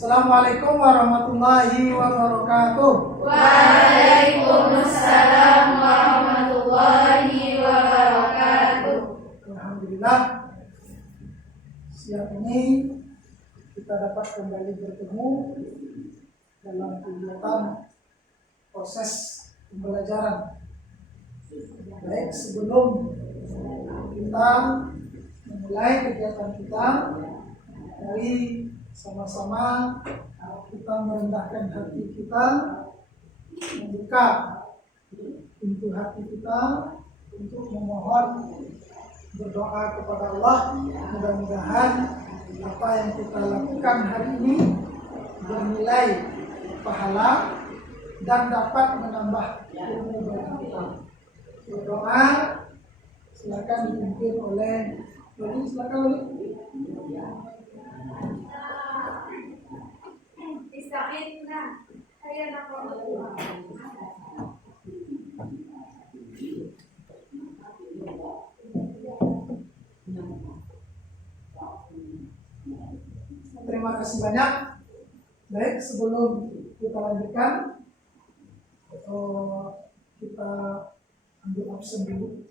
Assalamualaikum warahmatullahi wabarakatuh. Waalaikumsalam warahmatullahi wabarakatuh. Alhamdulillah, siang ini kita dapat kembali bertemu dalam kegiatan proses pembelajaran. Baik, sebelum kita memulai kegiatan kita, mari sama-sama kita merendahkan hati kita, membuka pintu hati kita untuk memohon, berdoa kepada Allah. Mudah-mudahan apa yang kita lakukan hari ini bernilai pahala dan dapat menambah ilmu bagi kita. Berdoa, silakan dipimpin oleh Loli. Silakan Loli. Istaqimna, saya nak berdoa. Terima kasih banyak. Baik, sebelum kita lanjutkan, kita ambil absen dulu.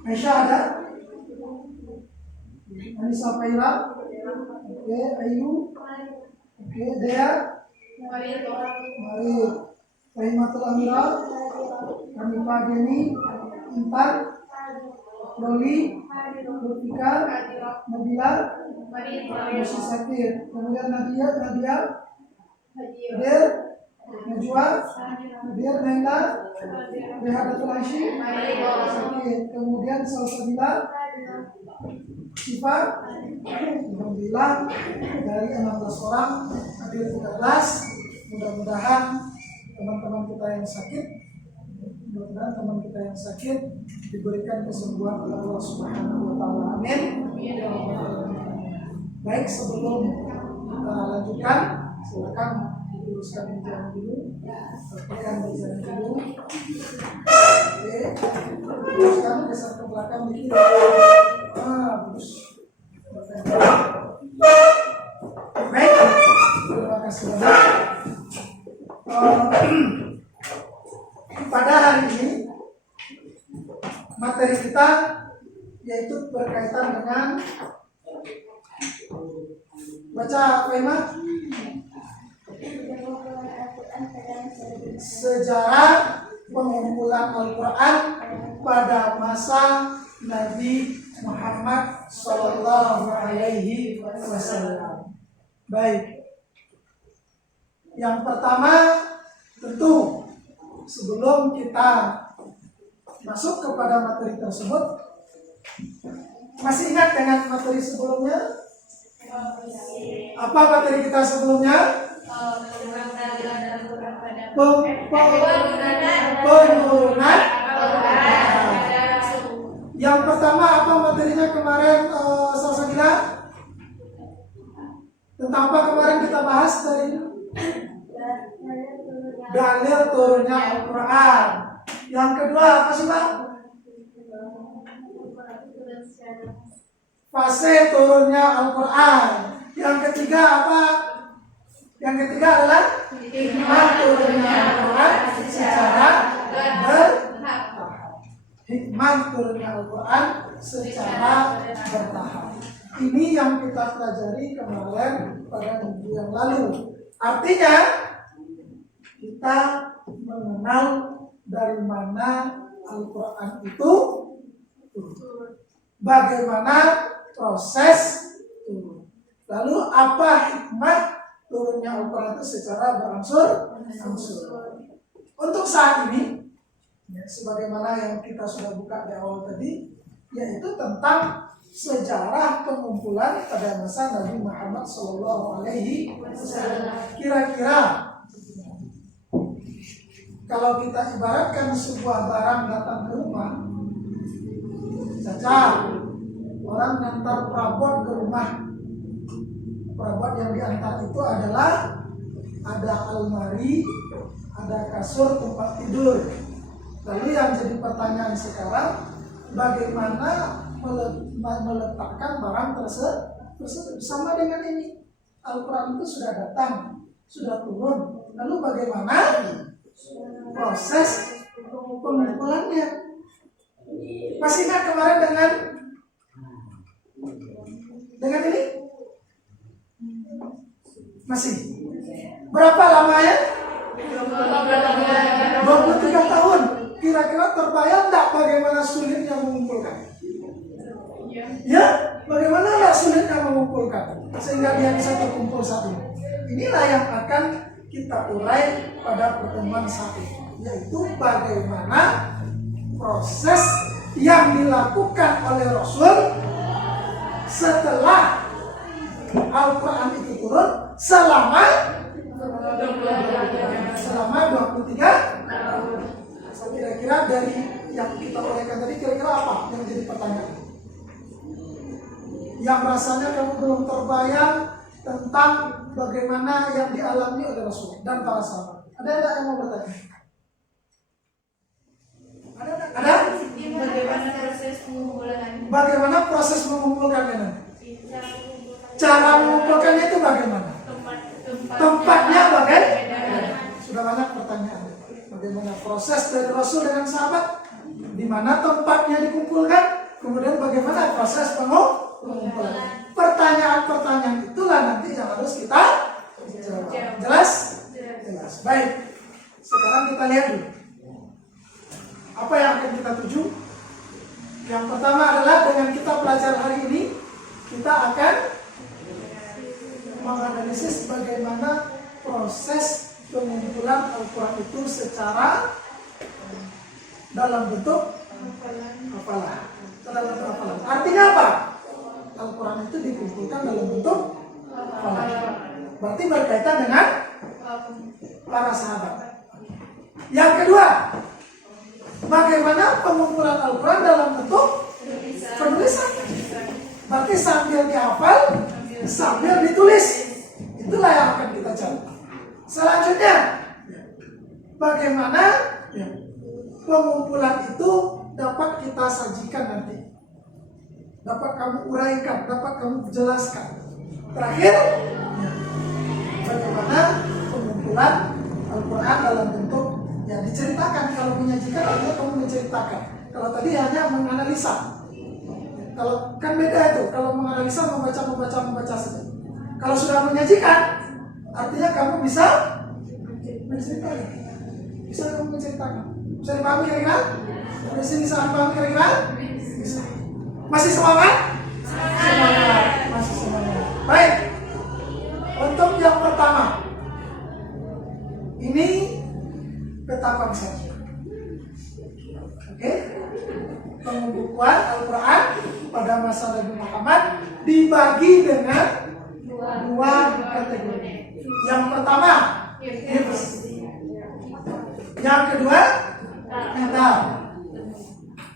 Aisyah ada? Anissa Faira? Oke, Ayu? Oke, Dea? Mari. Fahimatul Amira? Hanifah Deni? Intan? Loli? Lufika? Nabila? Musi Sakir. Kemudian Nadia? Hadir? Najwa? Hadir? Naila? Rehadatul Aisyih? Sakir. Kemudian Salsabila? Siva? Alhamdulillah, dari 16 orang hadir 13. Mudah-mudahan teman-teman kita yang sakit diberikan kesembuhan oleh Allah Subhanahu wa taala. Amin. Baik, sebelum kita lanjutkan, silakan diluruskan bicara dulu. Sampaikan bicara dulu. Oke. Teruskan geser ke belakang dikit. Bagus. Baik, terima kasih banyak. Pada hari ini materi kita yaitu berkaitan dengan baca apa ini? Sejarah pengumpulan Al-Quran pada masa Nabi Muhammad Sallallahu Alaihi Wasallam. Baik, yang pertama tentu sebelum kita masuk kepada materi tersebut, masih ingat dengan materi sebelumnya? Apa materi kita sebelumnya? Penurunan. Yang pertama apa materinya kemarin, Salsabila? Tentang apa kemarin kita bahas tadi? Dalil turunnya Al-Quran. Yang kedua apa sih Pak? Fase turunnya Al-Quran. Yang ketiga apa? Yang ketiga adalah hikmah turunnya Al-Quran secara bertahap. Hikmah turunnya Al-Quran secara bertahap. Ini yang kita pelajari kemarin pada minggu yang lalu. Artinya kita mengenal dari mana Al-Quran itu turun. Bagaimana proses turun. Lalu apa hikmah turunnya Al-Quran itu secara berangsur-angsur. Untuk saat ini, ya, sebagaimana yang kita sudah buka di awal tadi, yaitu tentang sejarah pengumpulan pada masa Nabi Muhammad Sallallahu Alaihi Wasallam. Kira-kira kalau kita ibaratkan sebuah barang datang ke rumah, Caca, orang ngantar perabot ke rumah. Perabot yang diantar itu adalah ada almari, ada kasur tempat tidur. Lalu yang jadi pertanyaan sekarang, bagaimana meletakkan barang tersebut sama dengan ini? Al-Quran itu sudah datang, sudah turun. Lalu bagaimana proses pengumpulannya? Masih ingat kemarin dengan ini? Masih? Berapa lamanya? 23 tahun. Kira-kira terbayang enggak bagaimana sulitnya mengumpulkan? Ya, bagaimana enggak sulitnya mengumpulkan sehingga dia bisa terkumpul satu? Inilah yang akan kita urai pada pertemuan saat ini, yaitu bagaimana proses yang dilakukan oleh Rasul setelah Al-Quran itu turun selama 23 tahun. Kira-kira dari yang kita uraikan tadi, kira-kira apa yang jadi pertanyaan? Yang rasanya kamu belum terbayang tentang bagaimana yang dialami oleh Rasul dan para sahabat. Ada yang mau bertanya? Ada? Bagaimana proses mengumpulkannya? Cara mengumpulkannya itu bagaimana? Tempatnya bagaimana? Sudah banyak pertanyaan. Bagaimana proses dari Rasul dengan sahabat? Di mana tempatnya dikumpulkan? Kemudian bagaimana proses pengumpulan? Pertanyaan-pertanyaan itulah nanti yang harus kita jawab. Jelas? Jelas. Baik. Sekarang kita lihat dulu. Apa yang akan kita tuju? Yang pertama adalah dengan kita belajar hari ini, kita akan menganalisis bagaimana proses pengumpulan Al-Quran itu secara dalam bentuk hafalan. Artinya apa? Al-Quran itu dikumpulkan dalam bentuk hafalan. Berarti berkaitan dengan para sahabat. Yang kedua, bagaimana pengumpulan Al-Quran dalam bentuk penulisan. Berarti sambil dihafal, sambil ditulis. Itulah yang akan kita cari. Selanjutnya, bagaimana pengumpulan itu dapat kita sajikan nanti, dapat kamu uraikan, dapat kamu jelaskan. Terakhir, bagaimana pengumpulan Al-Quran dalam bentuk yang diceritakan. Kalau menyajikan artinya kamu menceritakan. Kalau tadi hanya menganalisa. Kalau kan beda itu. Kalau menganalisa membaca saja. Kalau sudah menyajikan, artinya kamu bisa menceritakan. Bisa kamu menceritakan. Bisa dipahami kira-kira? Bisa dipahami kira-kira? Bisa. Masih semangat? Semangat. Masih semangat. Baik. Untuk yang pertama, ini peta konsep. Oke? Pembukuan Al-Quran pada masa Nabi Muhammad dibagi dengan dua kategori. Yang pertama, hifz. Yang kedua, kitab,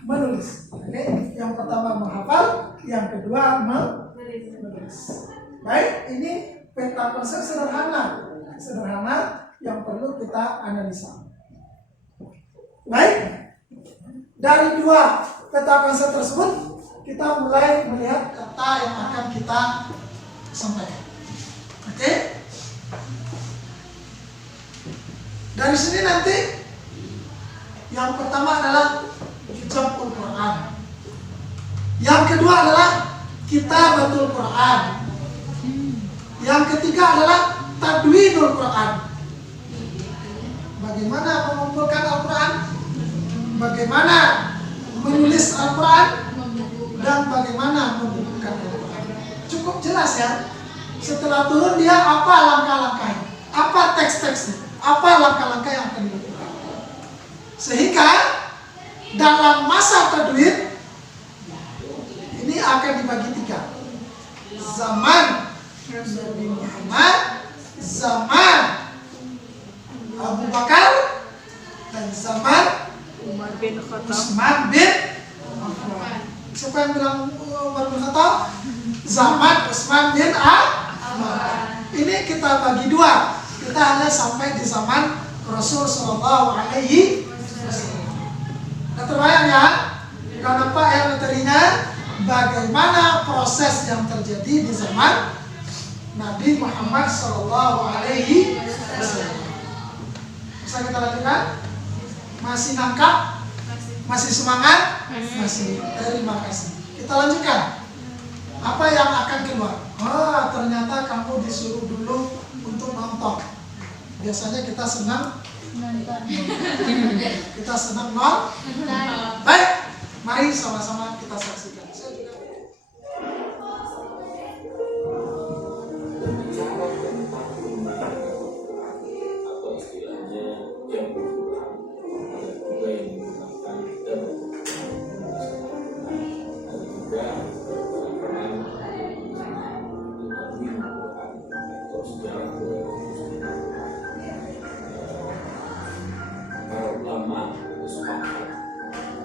menulis. Oke? Yang pertama menghafal, yang kedua menulis. Baik, ini peta konsep sederhana yang perlu kita analisa. Baik, dari dua peta konsep tersebut kita mulai melihat kata yang akan kita sampaikan. Oke? Dari sini nanti yang pertama adalah Jam'ul Quran. Yang kedua adalah Kitabatul Quran. Yang ketiga adalah Tadwinul Quran. Bagaimana mengumpulkan Al-Quran, bagaimana menulis Al-Quran, dan bagaimana membukukan Al-Quran. Cukup jelas ya. Setelah turun dia apa langkah-langkahnya, apa teks-teksnya, apa langkah-langkah yang akan dilakukan. Sehingga dalam masa tadwin ini akan dibagi tiga. Zaman Nabi Muhammad, zaman Abu Bakar, dan zaman Umar bin Khattab. Utsman bin Affan. Siapa yang bilang Umar bin Khattab? Zaman Utsman bin Affan. Ini kita bagi dua. Kita hanya sampai di zaman Rasul Shallallahu Alaihi Wasallam. Nah, terbayang ya? Karena Pak yang materinya bagaimana proses yang terjadi di zaman Nabi Muhammad Shallallahu Alaihi Wasallam. Bisa kita lanjutkan? Masih nangkap? Masih semangat? Masih. Terima kasih. Kita lanjutkan. Apa yang akan keluar? Oh, ternyata kamu disuruh dulu untuk nonton. Biasanya kita senang nonton. Kita senang nonton. Baik, mari sama-sama kita saksikan. Berbicara tentang atau istilahnya jam berkurang, ada juga yang menggunakan jam ada juga atau sejarah para ulama itu sepakat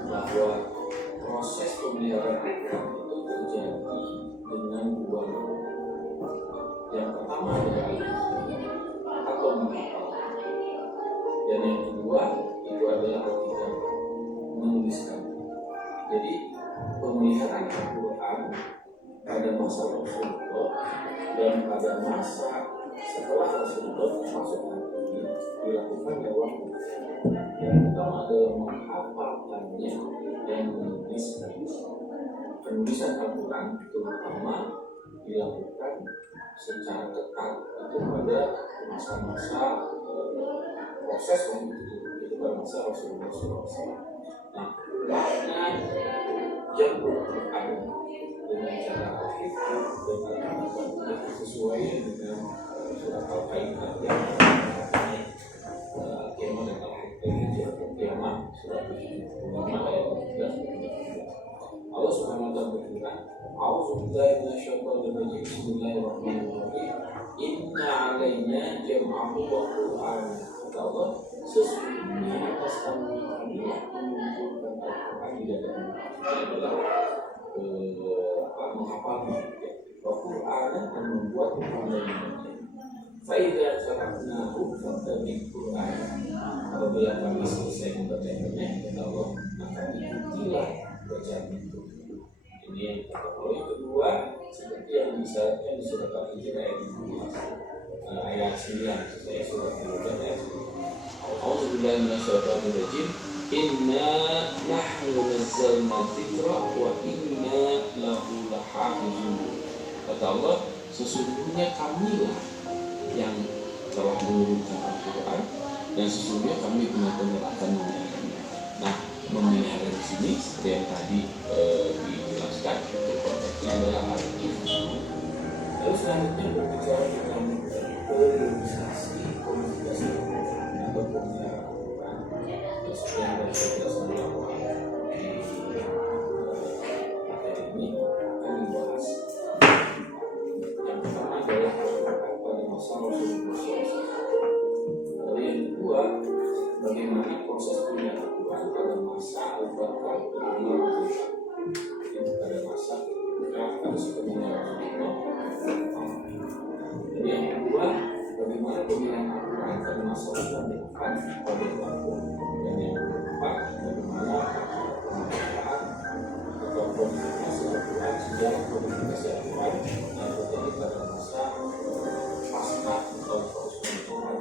bahwa proses pemeliharaan Al-Quran itu terjadi dengan dua hal. Yang pertama adalah atau menghafal, dan yang kedua itu adalah tidak menuliskan. Jadi pemeliharaan Al-Quran pada masa Rasulullah dan pada masa setelah Rasulullah masuk ini dilakukan lewat yang pertama adalah menghafalkannya dan menuliskan. Penulisan Al-Quran terutama dilakukan secara ketat itu pada masa-masa proses itu pada masa Rasulullah SAW. Nah, karena jam Al-Quran dengan cara al-hifz dengan sesuai dengan surat Al-Qaidah yang Al-Qiyamah dan Al-Hijr Al-Qiyamah surat 75 ayat 13. Allah Subhanahu wa taala berfirman, "A'udzubillahi minasyaitonir rajim. Bismillahirrahmanirrahim. Inna 'alaina jam'ahu wa Qur'ana." Kata Allah, sesungguhnya atas kami mengumpulkan Al-Quran di dalam adalah menghafalnya. Al-Quran dan membuat pemahamannya. Faidah syarahnahu fattabi' Quran. Apabila kami selesai membacanya, kata Allah, maka ikutilah bacaan itu. Ini yang pertama. Yang kedua, seperti yang di surat Al-Hijr ayat 9, saya surat Al-Hijr ayat 9. A'udzubillahi minasyaitonir rajim. Inna nahnu nazzalna dzikra wa inna lahu lahafizun. Kata Allah, sesungguhnya kamilah yang telah menurunkan Al-Quran dan sesungguhnya kami benar-benar akan memeliharanya. Nah, memelihara di sini seperti yang tadi dijelaskan, itu konteksnya adalah al-hifz. Lalu selanjutnya berbicara tentang periodisasi komunikasi atau pemeliharaan Al-Quran yang dari sebelah di materi ini akan dibahas. Yang pertama adalah pada masa Rasulullah SAW. Lalu yang kedua, bagaimana proses pemeliharaan Al-Quran pada masa Al-Bakar pada masa harus pemeliharaan Rasulullah. Jadi yang kedua, bagaimana pemilihan Al-Quran pada masa Rasulullah pada waktu, dan yang keempat, bagaimana pemeliharaan atau komunikasi Al-Quran, sejarah komunikasi Al-Quran yang terjadi pada masa pasca atau Rasulullah.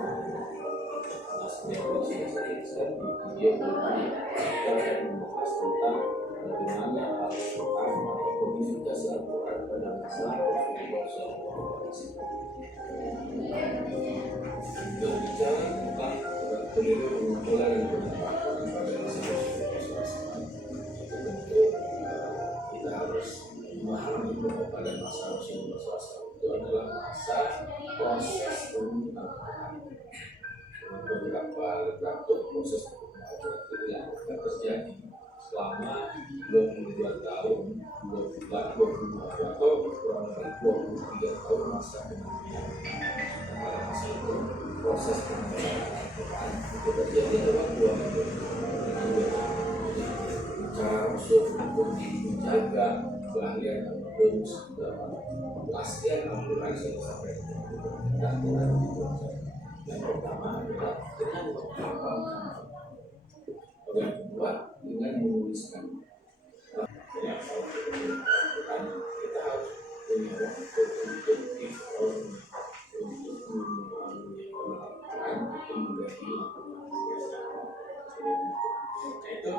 Nah, seperti yang saya jelaskan di video ini, kita akan membahas tentang bagaimana Al-Quran atau komunikasi Al-Quran pada masa Rasulullah SAW. Berbicara tentang periode pengumpulan dan penempatan pada masa Rasulullah SAW, itu tentu kita harus memahami bahwa pada masa Rasulullah SAW itu adalah masa proses pengumpulan. Beberapa proses pengumpulan itu dilakukan terjadi selama 22 tahun, 22 atau kurang lebih 23 tahun masa kemudian. Pada masa itu proses pemeliharaan Al-Quran itu terjadi dalam dua metode. Cara Rasul untuk menjaga keahlian dalam kepastian Al-Quran sampai Al-Quran Yang pertama adalah dengan menghafalkan. Yang kedua dengan menuliskan. Yang lakukan kita harus punya waktu untuk untuk menjadi itu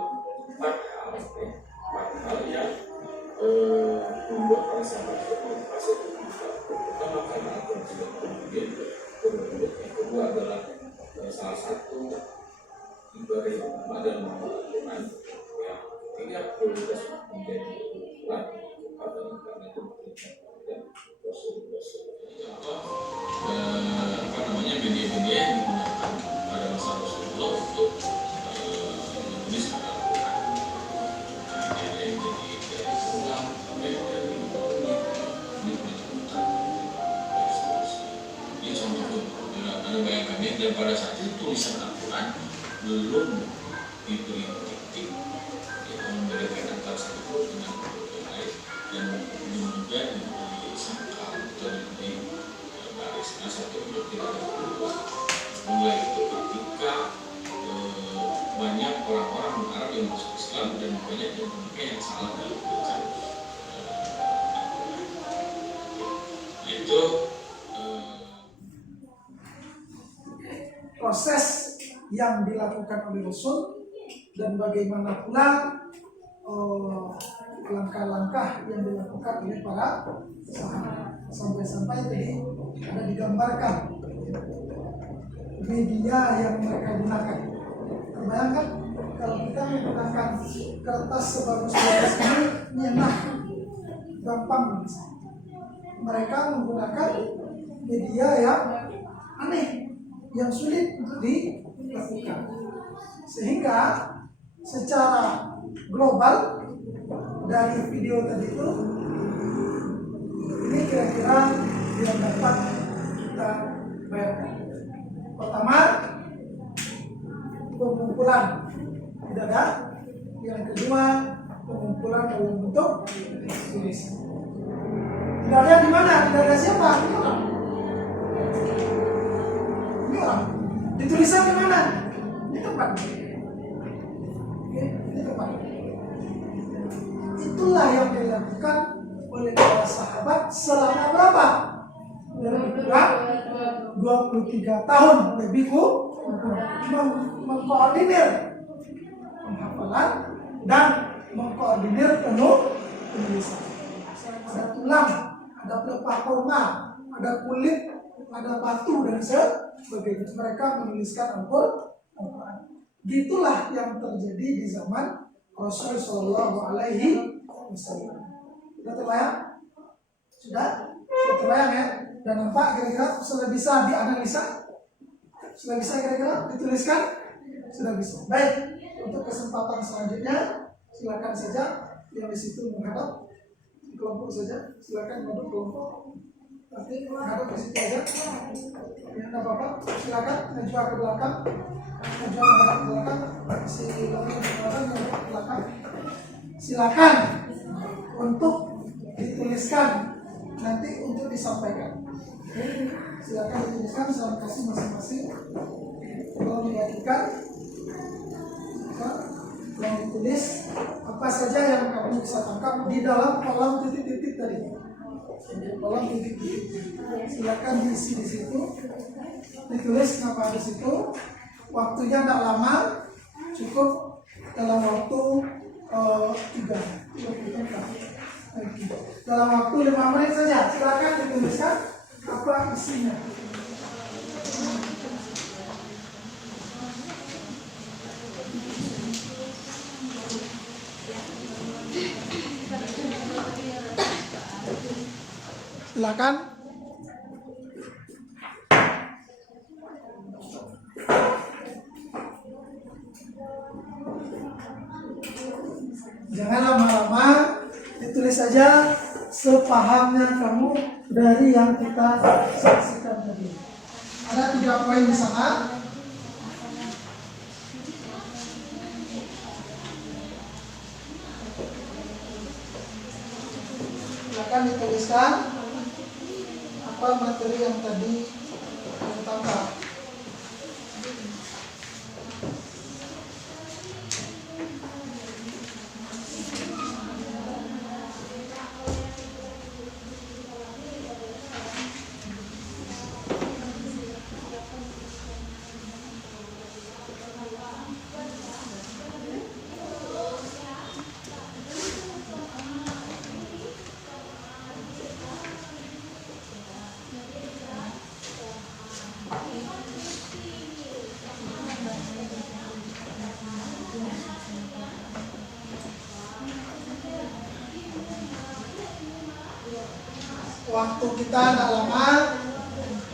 empat hal yang membuat para sahabat motivasi pertama karena aku sudah kemudian yang kedua adalah salah satu ibadah yang pertama adalah menghafalkan, yang ketiga prioritas menjadi ukuran karena itu dan Rasul-Rasul media-media yang digunakan pada masa Rasulullah untuk menulis Al-Quran. Ada yang dari ulang, ada yang dari ini contoh. Anda bayangkan ya, dan pada saat itu tulisan Al-Quran belum itu yang titik yang membedakan antara satu huruf dengan huruf yang lain, dan belum juga diberi sangkal atau diberi baris. Nah, satu huruf tidak ada huruf. Mulai itu ketika banyak orang-orang Arab yang masuk Islam dan banyak yang salah dalam bacaan itu proses yang dilakukan oleh Rasul dan bagaimana pula langkah-langkah yang dilakukan oleh para sahabat, sampai-sampai tadi ada digambarkan media yang mereka gunakan. Terbayangkan kalau kita menggunakan kertas sebagus-bagus ini enak, gampang. Mereka menggunakan media yang aneh, yang sulit untuk dilakukan, sehingga secara global dari video tadi itu ini kira-kira yang dapat kita bayangkan. Pertama, pengumpulan tidak ada. Yang kedua, pengumpulan dalam bentuk tulisan. Tidak ada di mana? Tidak ada siapa? Ini orang. Ini orang. Ditulisan di mana? Di tempat. Oke, di tempat. Itulah yang dilakukan oleh para sahabat selama berapa? Lebih kurang 23 tahun lebih mengkoordinir penghafalan dan mengkoordinir penulisan. Ada tulang, ada pelepah kurma, ada kulit, ada batu dan sebagainya. Mereka menuliskan Al-Quran. Gitulah yang terjadi di zaman Rasul Shallallahu Alaihi Wasallam. Sudah terbayang? Sudah terbayang ya? Dan nampak kira-kira sudah bisa dianalisa? Sudah bisa kira-kira dituliskan? Sudah bisa. Baik, untuk kesempatan selanjutnya silakan saja yang di situ menghadap kelompok saja. Silakan menghadap kelompok. Nanti menghadap ke situ aja. Ya, enggak apa-apa. Silakan menjual ke belakang. Menjual menghadap ke belakang. Silakan untuk dituliskan nanti untuk disampaikan. Silakan dituliskan, saya kasih masing-masing. Kalau dibagikan, yang ditulis apa saja yang kamu bisa tangkap di dalam kolom titik-titik tadi. Kolom titik-titik. Silakan diisi di situ. Ditulis nama di situ. Waktunya tidak lama, cukup dalam waktu 3 dalam waktu 5 menit saja. Silakan dituliskan apa isinya. Silakan. Jangan lama-lama, ditulis saja sepahamnya kamu dari yang kita saksikan tadi. Ada 3 poin di sana. Silakan dituliskan apa materi yang tadi kita tangkap. Waktu kita tidak lama,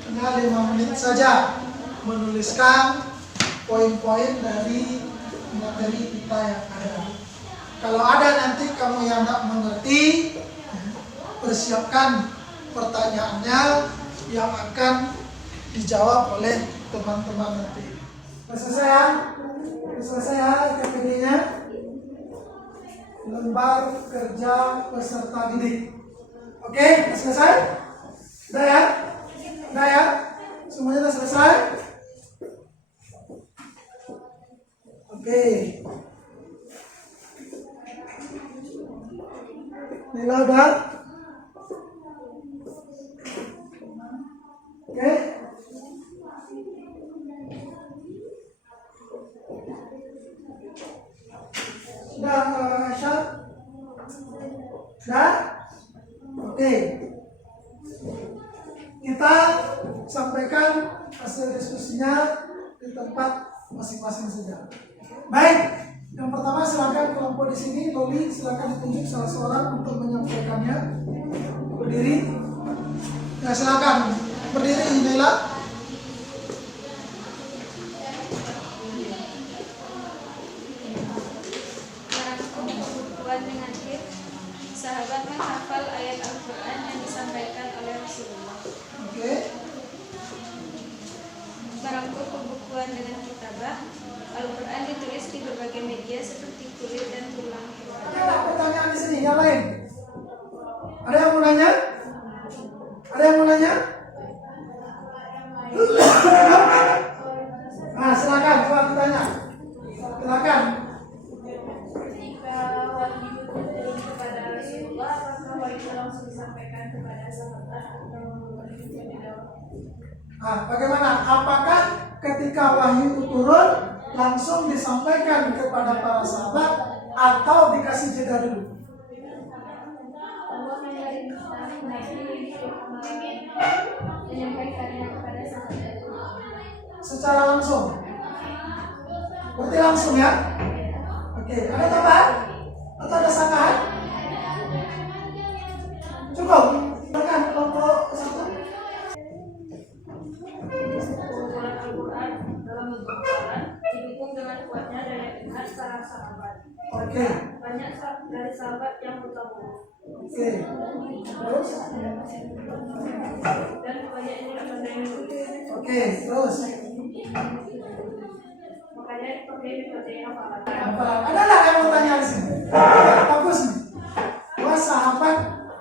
hanya 5 menit saja menuliskan poin-poin dari materi kita yang ada. Kalau ada nanti kamu yang tidak mengerti, persiapkan pertanyaannya yang akan dijawab oleh teman-teman nanti. Selesai ya? Selesai ya KPD-nya? Lembar kerja peserta didik. Oke, selesai? Udah ya? Udah ya? Semuanya sudah selesai? Oke. Nila udah? Oke. Sudah, Aisyah? Sudah? Oke. Kita sampaikan hasil diskusinya di tempat masing-masing saja. Baik, yang pertama silakan kelompok di sini, Loli silakan ditunjuk salah seorang untuk menyampaikannya. Berdiri. Ya silakan berdiri Nela. Pembukuan dengan hit, sahabat menghafal ayat Al-Quran yang disampaikan oleh Rasulullah. Oke. Barangku pembukuan dengan kitabah, Al-Quran ditulis di berbagai media seperti kulit dan tulang hewan. Ada pertanyaan di sini yang lain? Ada yang mau nanya? Ada yang mau nanya? Nah, silakan coba ditanya. Silakan. Jika wahyu turun kepada Rasulullah, apakah wahyu langsung disampaikan kepada sahabat atau wahyu tidak? Nah, bagaimana? Apakah ketika wahyu itu turun langsung disampaikan kepada para sahabat atau dikasih jeda dulu? Allah memerintah Nabi menyampaikannya kepada sahabat. Secara langsung. Berarti langsung ya? Oke, ada tambahan? Atau ada sanggahan? Cukup. Silakan kelompok 1. Pengumpulan Al-Quran dalam bentuk Quran didukung dengan kuatnya daya ingat para sahabat. Oke. Banyak dari sahabat yang bertemu Oke. Terus? dan banyaknya yang menulis. Oke, terus. Makanya dipakai metode hafalan. Ada nggak yang mau tanya di sini? Bagus nih. Bahwa sahabat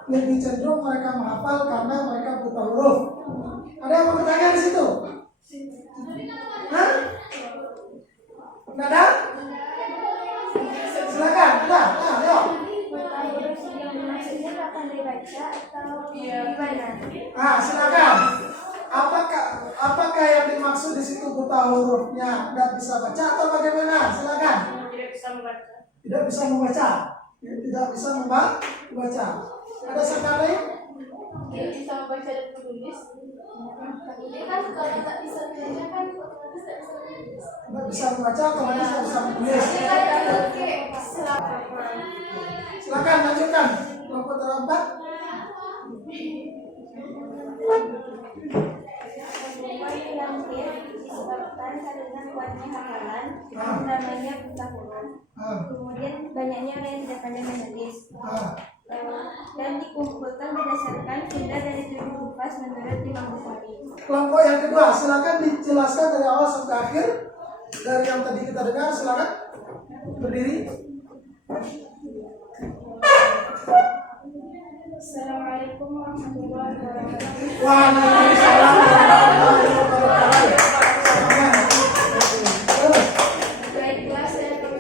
lebih cenderung mereka menghafal karena mereka buta huruf. Ada yang mau bertanya di situ? Hah? Nggak ada? Silakan. Nah, ayo. Yang maksudnya kapan dibaca atau gimana? Ah, silakan. Apakah yang dimaksud di situ buta hurufnya nggak bisa baca atau bagaimana? Silakan. Tidak bisa membaca. Tidak bisa membaca. Tidak bisa membaca. Ada sangkaan lain? Tidak bisa membaca dan menulis. Ini kan kalau tak bisa membaca kan otomatis tak bisa menulis. Tidak bisa membaca atau tidak bisa menulis. Silakan lanjutkan. Kelompok terempat. Yang disebabkan karena kuatnya hafalan, namanya buta huruf. Kemudian banyaknya orang yang tidak pandai menulis. Dan dikumpulkan berdasarkan sunda dari 7 huruf menurut Imam Bukhari. Kelompok yang kedua, silakan dijelaskan dari awal sampai akhir. Dari yang tadi kita dengar, silakan berdiri. Assalamualaikum warahmatullahi wabarakatuh. Waalaikumsalam warahmatullahi wabarakatuh. Baiklah, saya akan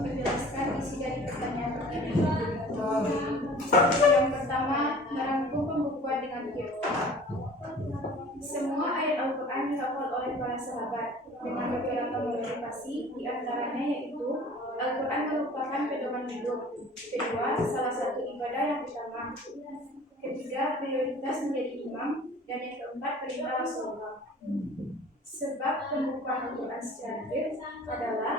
menjelaskan isi dari pertanyaan ini. Yang pertama, merangkum pembukuan dengan hikmah. Semua ayat Al-Quran dihafal oleh para sahabat dengan beberapa modifikasi, di antaranya yaitu Al-Quran merupakan pedoman hidup. Kedua, salah satu ibadah yang utama. Ketiga, prioritas menjadi imam. Dan yang keempat, perintah Rasulullah. Sebab pembukaan Al-Quran secara adalah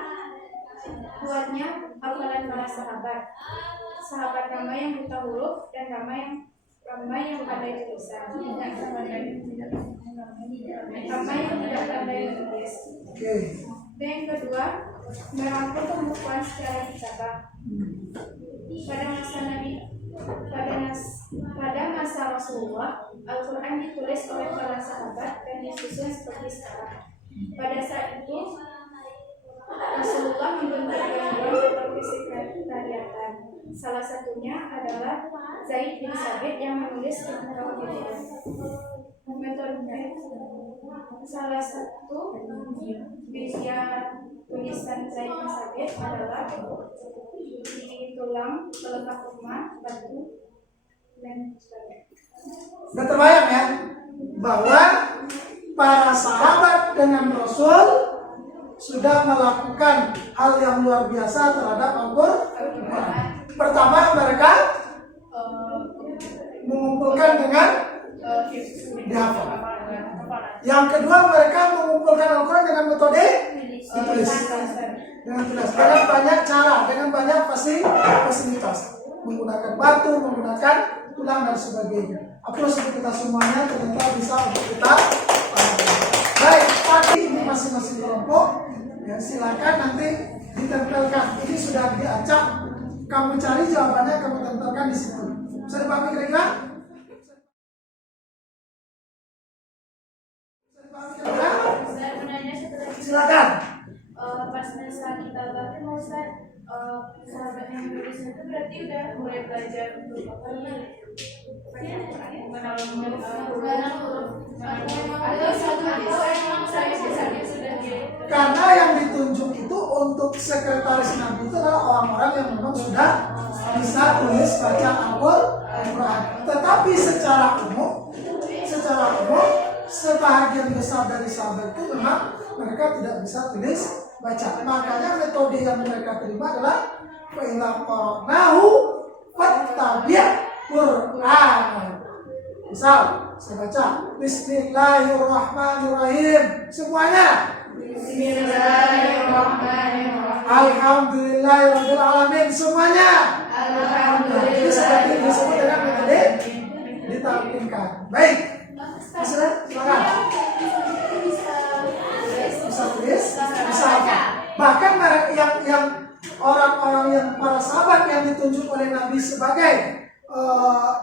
Buatnya hafalan para sahabat. Sahabat ramai yang buta huruf dan ramai yang pandai tulisan. Ramai yang tidak pandai menulis. Oke. Dan yang kedua, merangkum pembukuan secara dicatat. Pada masa Rasulullah, Al-Quran ditulis oleh para sahabat dan disusun seperti sekarang. Pada saat itu, Rasulullah membentuk gangguan atau kesekretariatan. Salah satunya adalah Zaid bin Sabit yang menulis kitab itu. Metode salah satu media tulisan Zaid bin Sabit adalah di tulang pelengkap rumah, batu, dan sebagainya. Udah terbayang ya bahwa para sahabat dengan Rasul sudah melakukan hal yang luar biasa terhadap Al-Quran. Pertama, mereka mengumpulkan dengan dihafal. Yang kedua, mereka mengumpulkan Al-Quran dengan metode ditulis. Dengan tulis, dengan banyak cara, dengan banyak fasilitas, menggunakan batu, menggunakan tulang dan sebagainya. Apa untuk kita semuanya ternyata bisa untuk kita. Baik, tadi ini masing-masing kelompok. Ya, silakan nanti ditempelkan. Ini sudah diacak. Kamu cari jawabannya, kamu tempelkan di situ. Bisa dipahami kira-kira? Silakan. Pas saat kita latih mau sahabat yang menulis itu berarti udah mulai belajar untuk mengenal huruf. Karena yang ditunjuk itu untuk sekretaris Nabi itu adalah orang-orang yang memang sudah bisa tulis baca Al-Quran. Tetapi secara umum, sebahagian besar dari sahabat itu memang mereka tidak bisa tulis baca. Makanya metode yang mereka terima adalah fa'ilaqnahu fattabi' Qur'an. Misal, saya baca Bismillahirrahmanirrahim. Semuanya. Bismillahirrahmanirrahim. Alhamdulillahirabbil alamin. Semuanya. Alhamdulillah. Itu seperti disebut dengan metode ditalkinkan. Baik. Silakan. Bisa tulis, bisa apa? Bahkan yang orang-orang yang para sahabat yang ditunjuk oleh Nabi sebagai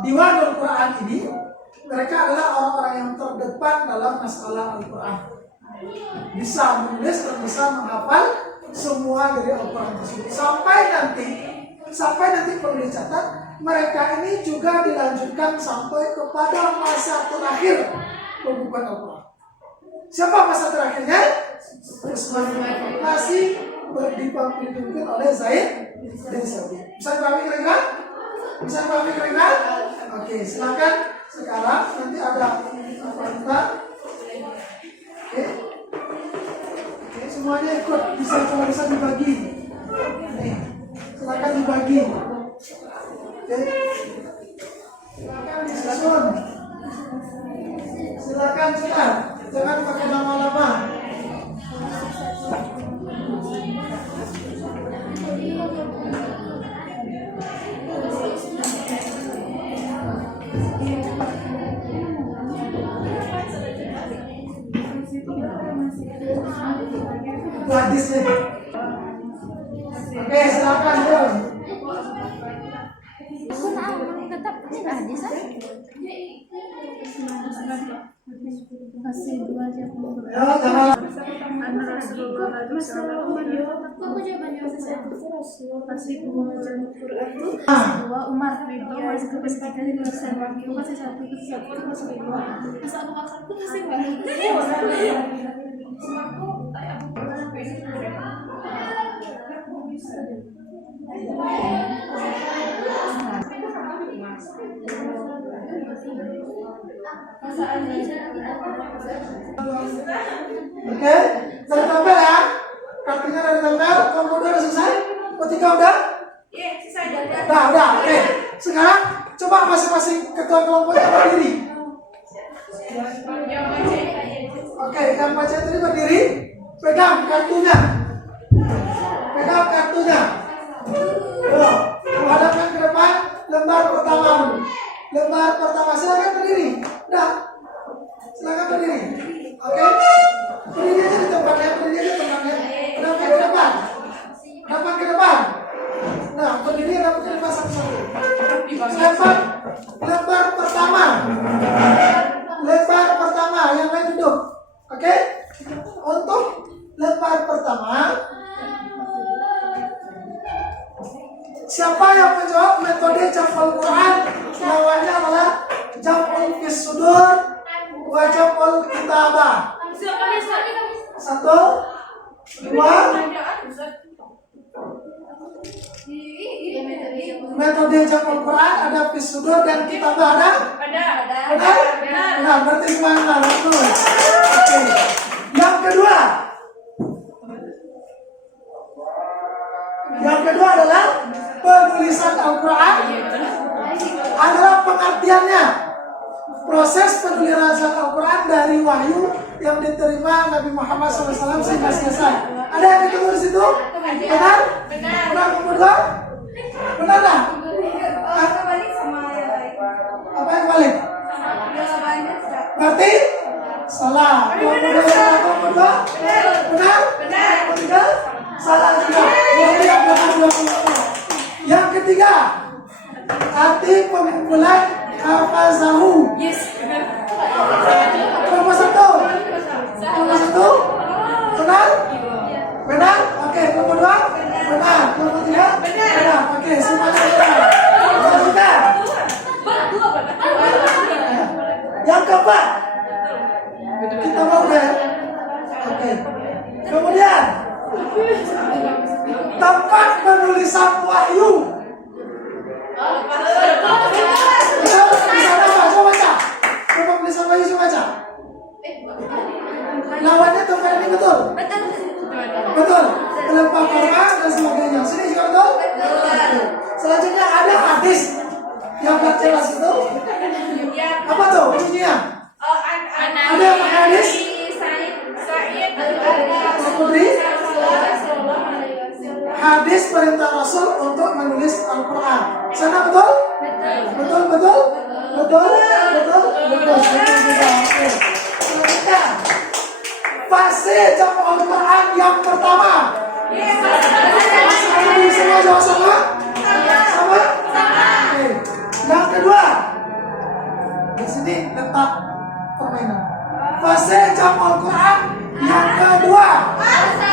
Diwanul Quran ini, mereka adalah orang-orang yang terdepan dalam masalah Al-Quran. Bisa menulis dan bisa menghafal semua dari Al-Quran tersebut. Sampai nanti perlu dicatat, mereka ini juga dilanjutkan sampai kepada masa terakhir pembukuan Al-Quran. Siapa masa terakhirnya? Masih dipimpin oleh Zaid bin Sabit. Bisa dipahami kira-kira? Oke, silakan sekarang nanti ada kita. Oke, semuanya ikut, kalau bisa dibagi. Nih, silakan dibagi. Oke, silakan disusun. Silakan sudah, jangan pakai lama-lama. Hadisnya. Oke, silakan Bro. Oke, dari tampil ya. Kartunya dari tampil. Kalau udah selesai, ketika udah? Iya, selesai. Udah. Oke. Sekarang coba masing-masing ketua kelompoknya berdiri. Oke, yang baca tadi berdiri, pegang kartunya. pegang kartunya. Yo, menghadapkan ke depan. Lembar pertama dulu. Lembar pertama, silakan berdiri. Udah, silakan berdiri. Oke, berdiri aja di tempatnya, berdiri aja di tempatnya. Hadapkan ke depan. Hadapkan ke depan. Nah, berdiri hadapkan ke depan satu-satu. Lembar pertama. Lembar pertama, yang lain duduk. Oke? Untuk lembar pertama, siapa yang menjawab metode jam'ul Quran? Lawannya adalah jam'ul fis sudur wa jam'ul kitabah. 1, 2. Metode jam'ul Quran ada fis sudur dan kitabah ada? Benar? Benar, berarti semuanya betul. Oke. Yang kedua. Yang kedua adalah penulisan Al-Quran adalah pengertiannya. Proses penulisan Al-Quran dari wahyu yang diterima Nabi Muhammad SAW sehingga selesai. Ada yang ketemu di situ? Benar? Benar. Kedua? Benar tak? Apa yang balik? Berarti salah. Kelompok kedua? Benar? Ketiga? Salah juga. Yang ketiga, arti pengumpulan hafazahu. Nomor satu. Benar? Benar? Oke, nomor dua? Benar. Nomor tiga? Benar. Oke, semuanya benar. Lanjutkan. Yang keempat, kita mau ya? Oke. Kemudian tempat penulisan wahyu. Bisa apa? Coba baca. Tempat penulisan wahyu coba baca. Lawannya tempat ini betul. Betul. Kelempar Quran dan sebagainya. Sini juga betul. Selanjutnya ada hadis yang tak jelas itu. Apa tuh bunyinya? Ada yang pakai hadis? Putri? Hadis perintah Rasul untuk menulis Al-Quran. Sana betul? Betul. Selanjutnya, fase jam'ul Quran yang pertama. Semua jawab sama? Sama? Oke. Yang kedua, di sini letak permainan. Fase jam'ul Quran yang kedua. Fase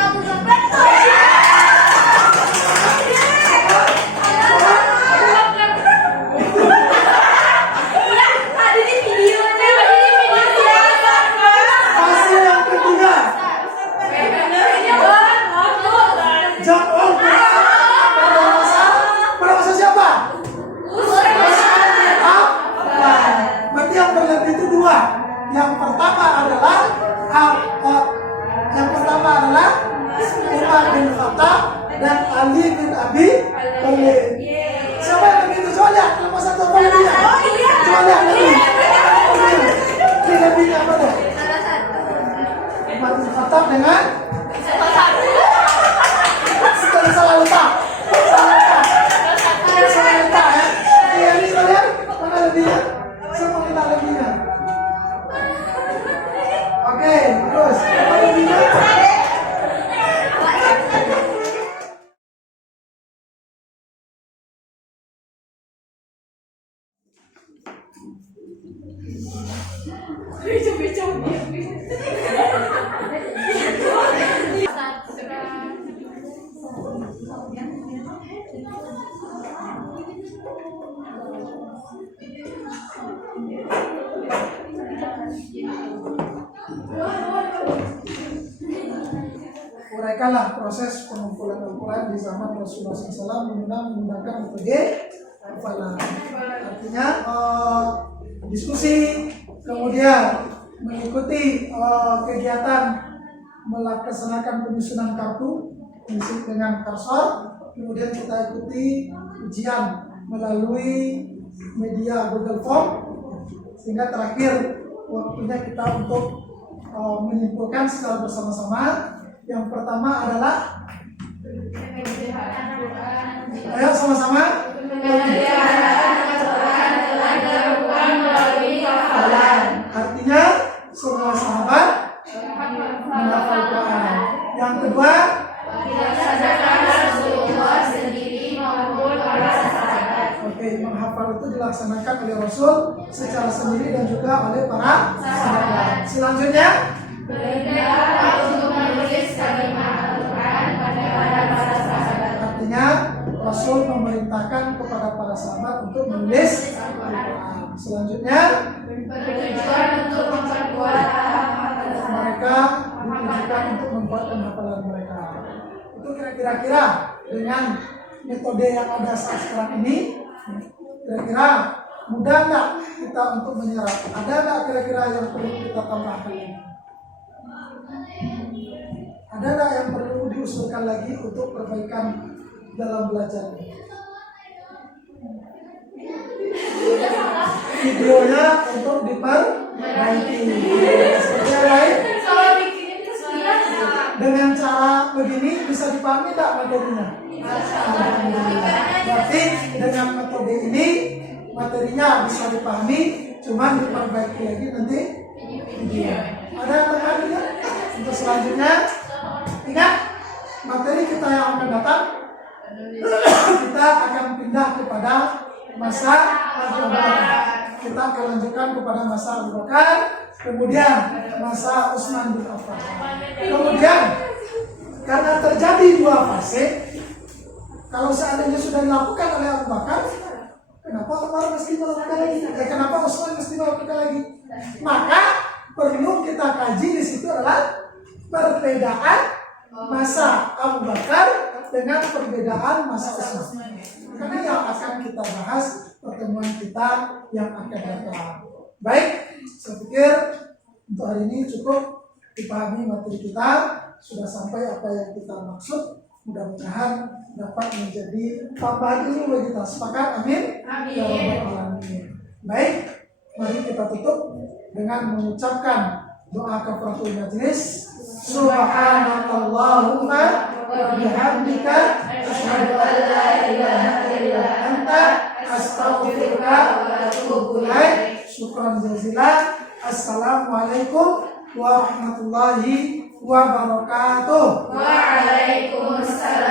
yang ketiga. Jam'ul Quran pada masa siapa? Berarti yang berlebih itu dua. Yang pertama adalah Umar bin Khattab dan Ali bin Abi Thalib. Siapa yang begitu? Coba lihat nomor satu apa lebihnya? Coba lihat lebih. Ini lebihnya apa tuh? Umar bin Khattab dengan salah letak ya. Ini coba lihat mana lebihnya? Semua kita lebihnya. Oke, terus apa lebihnya? Uraikanlah proses pengumpulan Al-Quran di zaman Rasulullah SAW menggunakan metode hafalan. Artinya diskusi, kemudian mengikuti kegiatan melaksanakan penyusunan kartu musik dengan kursor, kemudian kita ikuti ujian melalui media Google Form, sehingga terakhir waktunya kita untuk menyimpulkan secara bersama-sama. Yang pertama adalah Ayo sama-sama. Artinya semua sahabat menghafal Quran. Yang kedua, oke, menghafal itu dilaksanakan oleh Rasul secara sendiri dan juga oleh para sahabat. Selanjutnya, artinya Rasul memerintahkan kepada para sahabat untuk menulis Al-Quran. Selanjutnya, mereka ditujukan untuk membuat hafalan mereka. Itu kira-kira dengan metode yang ada saat sekarang ini, kira-kira mudah nggak kita untuk menyerap? Ada nggak kira-kira yang perlu kita tambahkan? Ada nggak yang perlu diusulkan lagi untuk perbaikan dalam belajar? Videonya untuk diperbaiki. Seperti yang lain? Dengan cara begini bisa dipahami tidak materinya? Berarti dengan metode ini materinya bisa dipahami, cuman diperbaiki lagi nanti video. Ada yang tertarik? Untuk selanjutnya, ingat materi kita yang akan datang, kita akan pindah kepada masa Abu Bakar. Kita akan lanjutkan kepada masa Abu Bakar, kemudian masa Utsman bin Affan. Kemudian karena terjadi dua fase, kalau seandainya sudah dilakukan oleh Abu Bakar, kenapa Umar mesti melakukan lagi? Kenapa Utsman mesti melakukan lagi? Maka perlu kita kaji di situ adalah perbedaan masa Abu Bakar dengan perbedaan masa Utsman. Karena yang akan kita bahas pertemuan kita yang akan datang. Baik, saya pikir untuk hari ini cukup dipahami materi kita. Sudah sampai apa yang kita maksud. Mudah-mudahan dapat menjadi tambahan ilmu bagi kita. Sepakat? Amin. Amin. Ya Rabbal Alamin. Baik, mari kita tutup dengan mengucapkan doa kafaratul majlis. Subhanakallahumma wa bihamdika asyhadu an la ilaha illa anta astaghfiruka wa atubu ilaik. Syukran jazilan. Assalamualaikum warahmatullahi wabarakatuh. Waalaikumsalam.